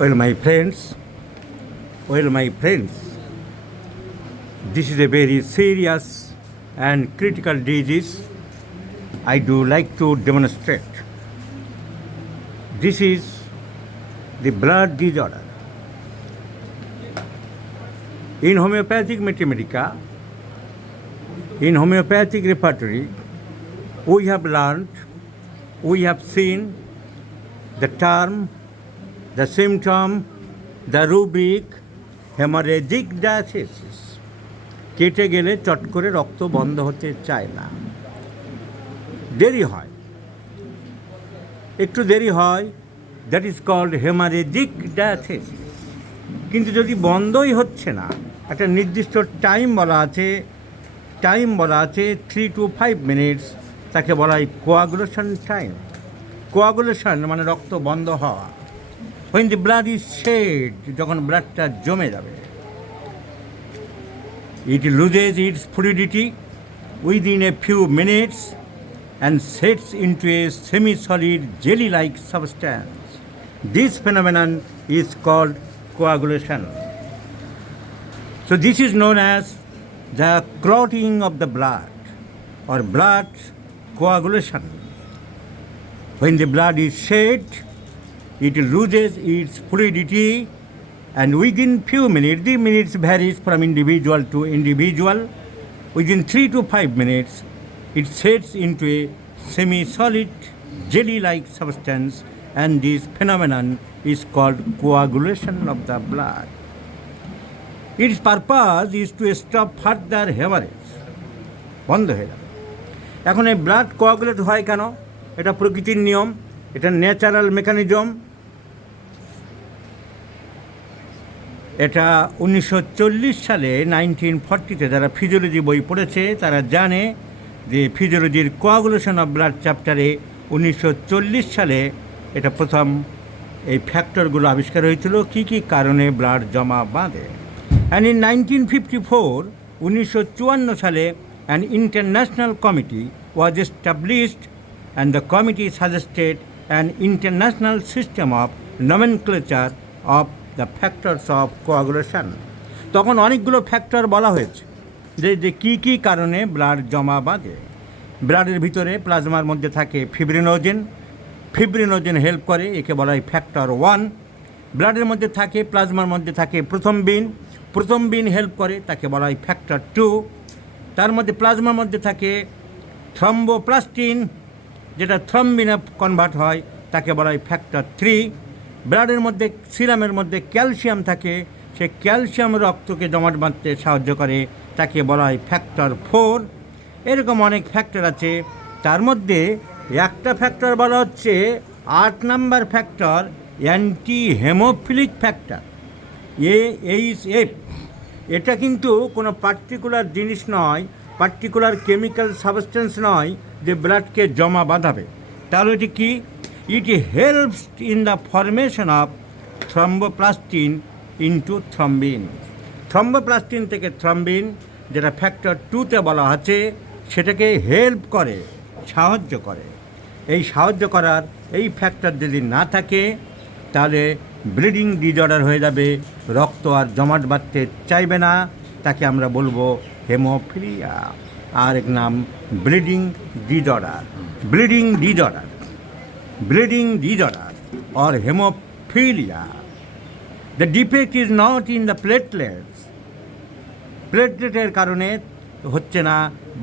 Well, my friends, this is a very serious and critical disease. I do like to demonstrate. This is the blood disorder. In homeopathic mathematica, in homeopathic repertory, we have learned, we have seen the term, the symptom, the rubric, hemorrhagic diathesis. কেটে গেলে চট করে রক্ত বন্ধ হতে চায় না, দেরি হয়, একটু দেরি হয়, that is called haemorrhagic diathesis. কিন্তু যদি বন্ধই হচ্ছে না, একটা নির্দিষ্ট টাইম বলা আছে 3 to 5 মিনিটস, তাকে বলা হয় কোয়াগুলেশন টাইম। কোয়াগুলেশন মানে রক্ত বন্ধ হওয়া। when the blood is shed, যখন ব্লাডটা জমে যাবে, it loses its fluidity within a few minutes and sets into a semi-solid jelly-like substance. This phenomenon is called coagulation. So this is known as the clotting of the blood or blood coagulation. When the blood is shed, it loses its fluidity and within few minutes, the minutes varies from individual to individual, within 3 to 5 minutes, it sets into a semi-solid jelly-like substance, and this phenomenon is called coagulation of the blood. Its purpose is to stop further hemorrhage. বন্ধ হয়ে যাবে। এখন এই blood coagulate হয় কেন? এটা প্রকৃতির নিয়ম, এটা ন্যাচারাল মেকানিজম। এটা 1940 সালে 1940-তে যারা ফিজিওলজি বই পড়েছে তারা জানে যে ফিজিওলজির কোয়াগুলেশন অফ ব্লাড চ্যাপ্টারে 1940 সালে এটা প্রথম এই ফ্যাক্টরগুলো আবিষ্কার হয়েছিল, কী কী কারণে ব্লাড জমা বাঁধে। অ্যান্ড ইন 1954 সালে an international committee was established and the committee suggested an international system of nomenclature of the factors of coagulation. তখন অনেকগুলো ফ্যাক্টর বলা হয়েছে যে কী কী কারণে ব্লাড জমা বাঁধে। ব্লাডের ভিতরে প্লাজমার মধ্যে থাকে ফিব্রিনোজেন হেল্প করে, একে বলা হয় ফ্যাক্টর 1। ব্লাডের মধ্যে থাকে প্লাজমার মধ্যে থাকে প্রথম বিন হেল্প করে, তাকে বলা হয় ফ্যাক্টর 2। তার মধ্যে প্লাজমার মধ্যে থাকে থ্রম্বোপ্লাস্টিন, যেটা থ্রম্বিনে কনভার্ট হয়, তাকে বলা হয় ফ্যাক্টর 3। ব্লাডের মধ্যে সিরামের মধ্যে ক্যালসিয়াম থাকে, সে ক্যালসিয়াম রক্তকে জমাট বাঁধতে সাহায্য করে, তাকে বলা হয় ফ্যাক্টর 4। এরকম অনেক ফ্যাক্টর আছে। তার মধ্যে একটা ফ্যাক্টর বলা হচ্ছে 8 নম্বর factor, anti haemophilic factor, AHF। এটা কিন্তু কোনো পার্টিকুলার জিনিস নয়, পার্টিকুলার কেমিক্যাল সাবস্টেন্স নয় যে ব্লাডকে জমা বাঁধাবে। তাহলে এটি কি? It helps in the formation of thromboplastin into thrombin. Thromboplastin থেকে থ্রম্বিন, যেটা ফ্যাক্টর 2-তে বলা আছে, সেটাকে হেল্প করে, সাহায্য করে। এই সাহায্য করার এই ফ্যাক্টর যদি না থাকে তাহলে ব্লিডিং ডিজঅর্ডার হয়ে যাবে, রক্ত আর জমাট বাঁধতে চাইবে না, তাকে আমরা বলবো হেমোফিলিয়া। আর এক নাম bleeding disorder or hemophilia. The defect is not in the platelets. প্লেটলেটের কারণে হচ্ছে না,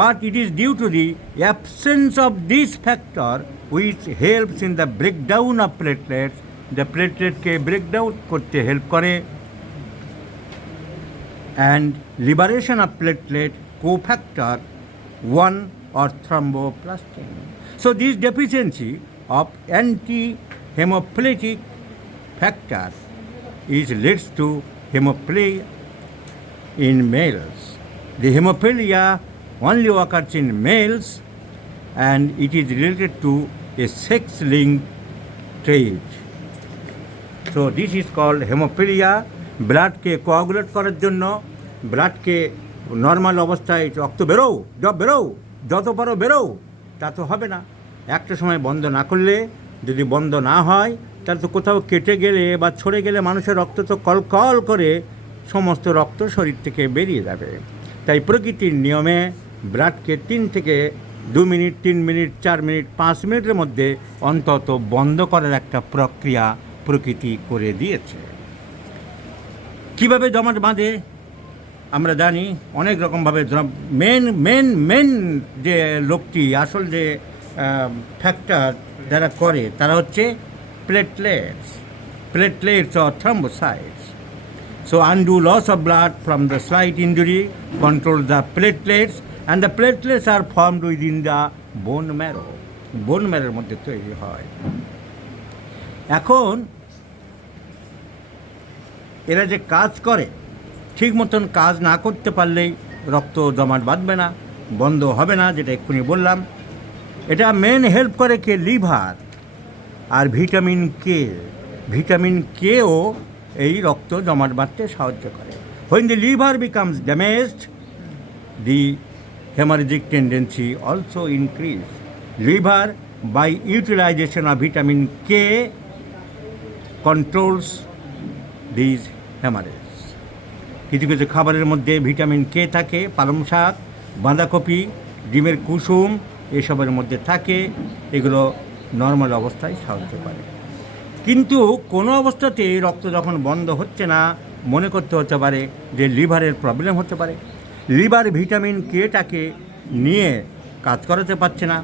but it is due to the absence of this factor which helps in the breakdown of platelets. The প্লেটলেটকে ব্রেকডাউন করতে help করে and liberation of platelet cofactor 1 or thromboplastin. So this deficiency of anti-hemophilic factor leads to hemophilia in males. The hemophilia only occurs in males and it is related to a sex-linked trait. So this is called hemophilia. ব্লাডকে coagulate করার জন্য, ব্লাডকে normal অবস্থায় রক্ত যত পারো বেরো, তা তো হবে না। একটা সময় বন্ধ না করলে, যদি বন্ধ না হয় তাহলে তো কোথাও কেটে গেলে বা ছড়ে গেলে মানুষের রক্ত তো কলকল করে সমস্ত রক্ত শরীর থেকে বেরিয়ে যাবে। তাই প্রকৃতির নিয়মে ব্লাডকে 3 থেকে 2 মিনিট, 3 মিনিট, 4 মিনিট, 5 মিনিটের মধ্যে অন্তত বন্ধ করার একটা প্রক্রিয়া প্রকৃতি করে দিয়েছে। কীভাবে জমাট বাঁধে আমরা জানি অনেক রকমভাবে। মেন যে লোকটি, আসল যে ফ্যাক্টর যারা করে তারা হচ্ছে platelets or thrombocytes. So undue loss of blood from the slight injury controls the platelets, and the platelets are formed within the bone marrow. Bone marrow মধ্যে তৈরি হয়। এখন এরা যে কাজ করে, ঠিক মতন কাজ না করতে পারলেই রক্ত জমাট বাঁধবে না, বন্ধ হবে না, যেটা এক্ষুনি বললাম। এটা মেন হেল্প করে কে? লিভার আর ভিটামিন কেও এই রক্ত জমাট বাঁধতে সাহায্য করে। When the liver becomes damaged, the hemorrhagic tendency also increase. Liver, by utilization of vitamin K, controls these hemorrhages. কিছু কিছু খাবারের মধ্যে ভিটামিন কে থাকে, পালং শাক, বাঁধাকপি, ডিমের কুসুম এসবের মধ্যে থাকে। এগুলো নর্মাল অবস্থায় সাহায্য করে। কিন্তু কোনো অবস্থাতে রক্ত যখন বন্ধ হচ্ছে না, মনে করতে হতে পারে যে লিভারের প্রবলেম হতে পারে। লিভার ভিটামিন কেটাকে নিয়ে কাজ করাতে পারছে না।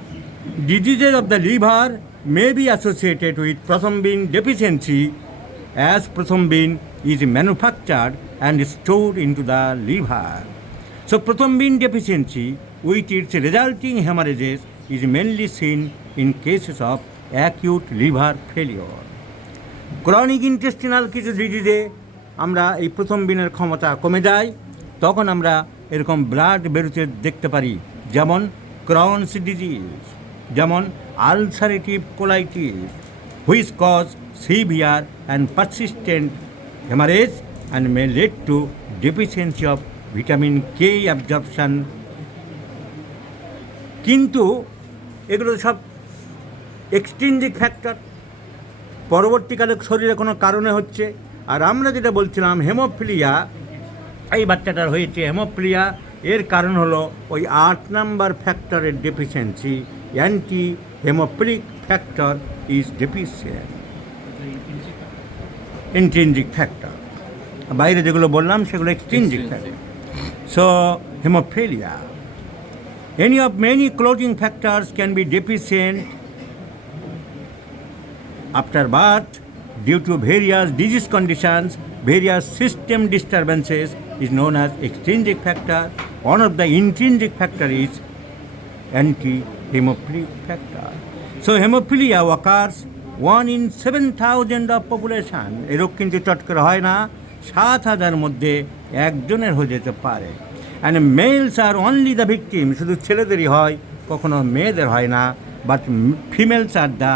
Diseases of the liver may be associated with প্রথমবিন deficiency, as প্রথমবিন is manufactured and stored into the liver. So prothrombin deficiency with its resulting hemorrhages is mainly seen in cases of acute liver failure. Chronic intestinal কিছু ডিজিজে আমরা এই প্রথমবিনের ক্ষমতা কমে যায়, তখন আমরা এরকম blood বেরোতে দেখতে পারি, যেমন ক্রনস ডিজিজ, যেমন ulcerative colitis, which cause severe and persistent hemorrhage and may lead to deficiency of vitamin K absorption. কিন্তু এগুলো সব এক্সট্রিনজিক ফ্যাক্টর, পরবর্তীকালে শরীরে কোনো কারণে হচ্ছে। আর আমরা যেটা বলছিলাম হেমোফিলিয়া, এই বাচ্চাটার হয়েছে হেমোফিলিয়া, এর কারণ হলো ওই 8 নাম্বার ফ্যাক্টরের deficiency. Anti haemophilic factor is deficient. Intrinsic factor, বাইরে যেগুলো বললাম সেগুলো extrinsic factor. So haemophilia, any of many clotting factors can be deficient after birth due to various disease conditions. Various system disturbances is known as extrinsic factor. One of the intrinsic factor is anti-hemophilic factor. So hemophilia occurs 1 in 7,000 of population. এই রোগ কিন্তু চট করে হয় না, 7,000 মধ্যে একজনের হয়ে যেতে পারে। And males are only the victim, শুধু ছেলেদেরই হয়, কখনো মেয়েদের হয় না। But females are the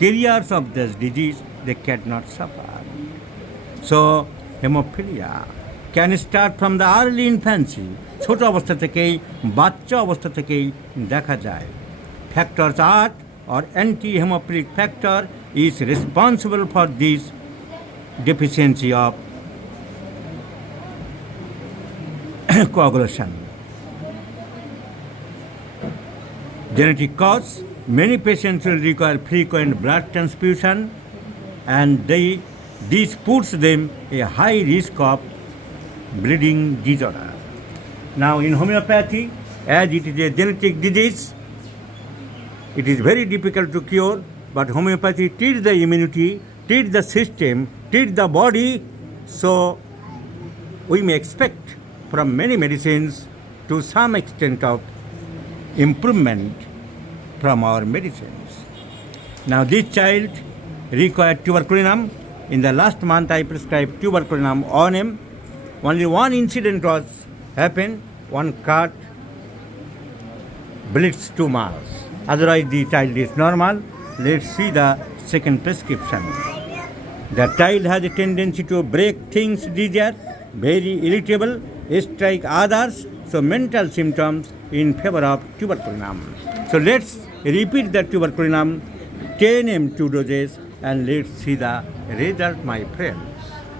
carriers of this disease, they can not suffer. So haemophilia can start from the early infancy, ছোট অবস্থা থেকেই, বাচ্চা অবস্থা থেকেই দেখা যায়। Factors 8 or anti-hemophilic factor is responsible for this deficiency of coagulation. Genetic cause, many patients will require frequent blood transfusion, and this puts them a high risk of bleeding disorder. Now in homeopathy, as it is a genetic disease, it is very difficult to cure, but homeopathy treats the immunity, treats the system, treats the body. So we may expect from many medicines to some extent of improvement from our medicines. Now this child required tuberculinum. In the last month I prescribed tuberculinum on him. Only one incident was happened, one cut bleeds 2 miles. Otherwise the child is normal. Let's see the second prescription. The child has a tendency to break things easier, very irritable, strike others, so mental symptoms in favor of tuberculinum. So let's repeat the tuberculinum 10 m 2 doses and let's see the result, my friends.